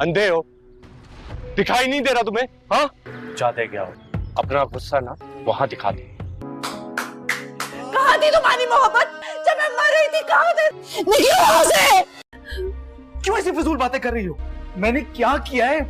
अंधे हो, दिखाई नहीं दे रहा तुम्हें? हाँ, जाते क्या हो? अपना गुस्सा ना वहां दिखा दे। कहाँ थी तुम्हारी मोहब्बत जब मैं मर रही थी? कहाँ थे? निकलो यहाँ से! क्यों ऐसी फजूल बातें कर रही हो? मैंने क्या किया है?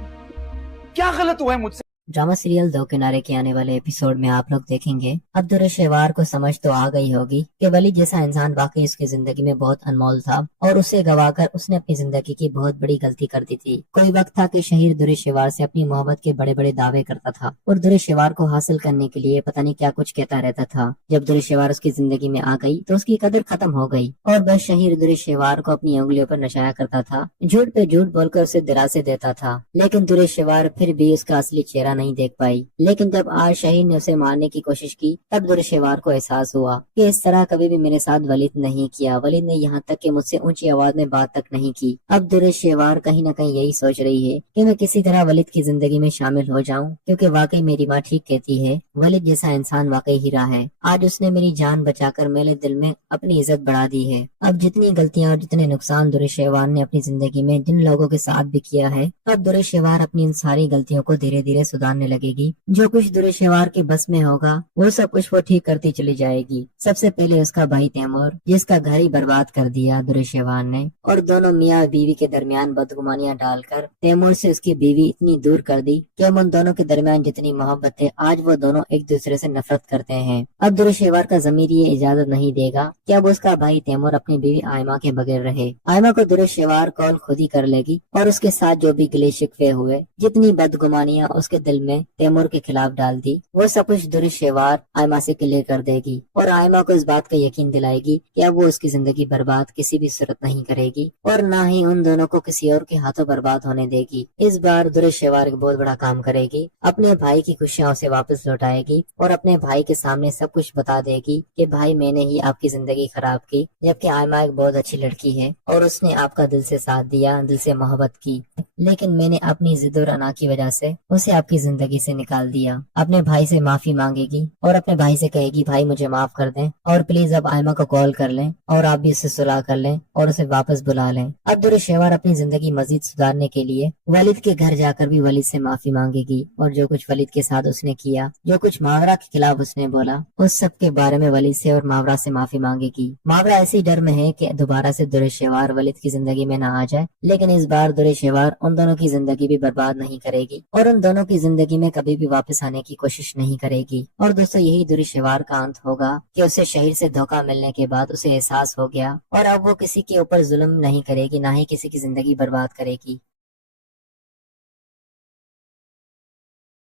क्या गलत हुआ है मुझसे? ड्रामा सीरियल दो किनारे के आने वाले एपिसोड में आप लोग देखेंगे अब्दुर्रशवार को समझ तो आ गई होगी कि वलीद जैसा इंसान वाकई उसकी जिंदगी में बहुत अनमोल था और उसे गवाकर उसने अपनी जिंदगी की बहुत बड़ी गलती कर दी थी। कोई वक्त था कि शहीर दुर्रशवार से अपनी मोहब्बत के बड़े बड़े दावे करता था और दुर्रशवार को हासिल करने के लिए पता नहीं क्या कुछ कहता रहता था। जब दुर्रशवार उसकी जिंदगी में आ गई तो उसकी कदर खत्म हो गई और बस शहीर दुर्रशवार को अपनी उंगलियों पर नशाया करता था, झूठ पे झूठ बोलकर उसे दिलासे देता था। लेकिन दुर्रशवार फिर भी उसका असली चेहरा नहीं देख पाई। लेकिन जब आज शहीर ने उसे मारने की कोशिश की तब दुर्रशवार को एहसास हुआ कि इस तरह कभी भी मेरे साथ वलीद नहीं किया। वलीद ने यहाँ तक कि मुझसे ऊंची आवाज में बात तक नहीं की। अब दुर्रशवार कहीं न कहीं यही सोच रही है कि मैं किसी तरह वलीद की जिंदगी में शामिल हो जाऊं, क्योंकि वाकई मेरी माँ ठीक कहती है, वलीद जैसा इंसान वाकई हीरा है। आज उसने मेरी जान बचाकर मेरे दिल में अपनी इज्जत बढ़ा दी है। अब जितनी गलतियां और जितने नुकसान दुर्रशवार ने अपनी जिंदगी में जिन लोगों के साथ भी किया है, अब दुर्रशवार अपनी इन सारी गलतियों को धीरे धीरे सुधारने लगेगी। जो कुछ दुर्रशवार के बस में होगा वो सब कुछ वो ठीक करती चली जाएगी। सबसे पहले उसका भाई तैमूर, जिसका घर ही बर्बाद कर दिया दुर्रशवार ने, और दोनों मियाँ बीवी के दरमियान बदगुमानियां डालकर तैमूर से उसकी बीवी इतनी दूर कर दी कि अब उन दोनों के दरमियान जितनी मोहब्बत है आज वो दोनों एक दूसरे से नफरत करते हैं। अब दुर्रशवार का ज़मीर ये इजाजत नहीं देगा कि अब उसका भाई तैमूर अपनी बीवी आयमा के बगैर रहे। आयमा को दुर्रशवार कॉल खुद ही कर लेगी और उसके साथ जो भी गिले शिकवे हुए, जितनी बदगुमानियां उसके दिल में तैमूर के खिलाफ डाल दी, वो सब कुछ दुर्रशवार आयमा से क्लियर कर देगी और आयमा को इस बात का यकीन दिलाएगी कि अब वो उसकी जिंदगी बर्बाद किसी भी सूरत नहीं करेगी और ना ही उन दोनों को किसी और के हाथों बर्बाद होने देगी। इस बार दुर्रशवार एक बहुत बड़ा काम करेगी, अपने भाई की खुशियां उसे वापस लौटाएगी और अपने भाई के सामने सब कुछ बता देगी कि भाई मैंने ही आपकी जिंदगी खराब की, जबकि आयमा एक बहुत अच्छी लड़की है और उसने आपका दिल से साथ दिया, दिल से मोहब्बत की, लेकिन मैंने अपनी जिद और अना की वजह से उसे आपकी जिंदगी से निकाल दिया। अपने भाई से माफी मांगेगी और अपने भाई से कहेगी भाई मुझे माफ कर दें और प्लीज अब आयमा को कॉल कर लें और आप भी उससे सुलह कर लें और उसे वापस बुला लें। अब दुर्रशवार अपनी जिंदगी मजीद सुधारने के लिए वलीद के घर जाकर भी वलीद से माफी मांगेगी और जो कुछ वलीद के साथ उसने किया, जो कुछ मावरा के खिलाफ उसने बोला, उस सब के बारे में वलीद से और मावरा से माफी मांगेगी। मावरा ऐसी डर में है कि दोबारा से दुर्रशवार वलीद की जिंदगी में न आ जाए, लेकिन इस बार दुर्रशवार उन दोनों की जिंदगी भी बर्बाद नहीं करेगी और उन दोनों की जिंदगी में कभी भी वापस आने की कोशिश नहीं करेगी। और दोस्तों यही दुर्रशवार का अंत होगा कि उसे शहीर से धोखा मिलने के बाद उसे एहसास हो गया और अब वो किसी के ऊपर जुल्म नहीं करेगी, ना ही किसी की जिंदगी बर्बाद करेगी।